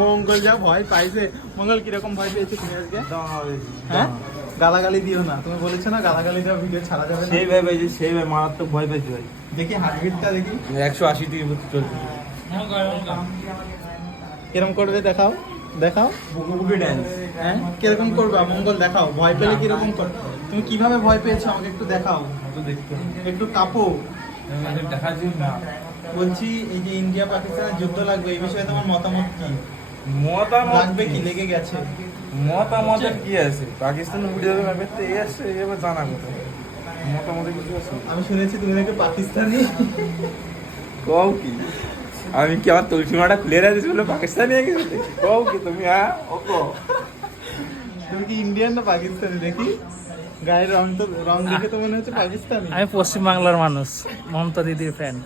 মঙ্গল যা ভয় পাইছে। মঙ্গল কিরকম ভয় পেয়েছে তুমি আজকে? হ্যাঁ, গালাগালি দিও না, তুমি বলেছো না গালাগালি দেওয়া ভিডিও ছাড়া যাবে না। সেই ভাই যে সেই ভাই মারাত্মক ভয় পাইছি ভাই। দেখি হার্টবিটটা দেখি 180 থেকে চলছে। কিরকম করবে দেখাও, দেখাও। বুকুবুকি ডান্স। হ্যাঁ, কিরকম করবা মঙ্গল দেখাও, ভয় পেলে কিরকম কর, তুমি কিভাবে ভয় পেয়েছো আমাকে একটু দেখাও, তো দেখতে একটু কাঁপো। দেখা যায় না। বলছি এই যে ইন্ডিয়া পাকিস্তানের যুদ্ধ লাগবে, এই বিষয়ে তোমার মতামত কি? মতামত লাগবে কি, লেগে গেছে? মতামতের কি আছে? পাকিস্তান ভিডিও ব্যাপারতে এই আসছে, এবার জানা কথা। মতামতে কিছু আছে? আমি শুনেছি তুমি নাকি পাকিস্তানি। কও কি? আমি কি আমার তুলসীমাটা খুলে রাখছি বলে পাকিস্তানি হয়ে গেছে? কও কি তুমি? হ্যাঁ ও কও। তুমি কি ইন্ডিয়ান না পাকিস্তানি? দেখি গায়ের রং, তো রং দেখে তো মনে হচ্ছে পাকিস্তানি। আমি পশ্চিম বাংলার মানুষ, মমতা দিদির ফ্যান।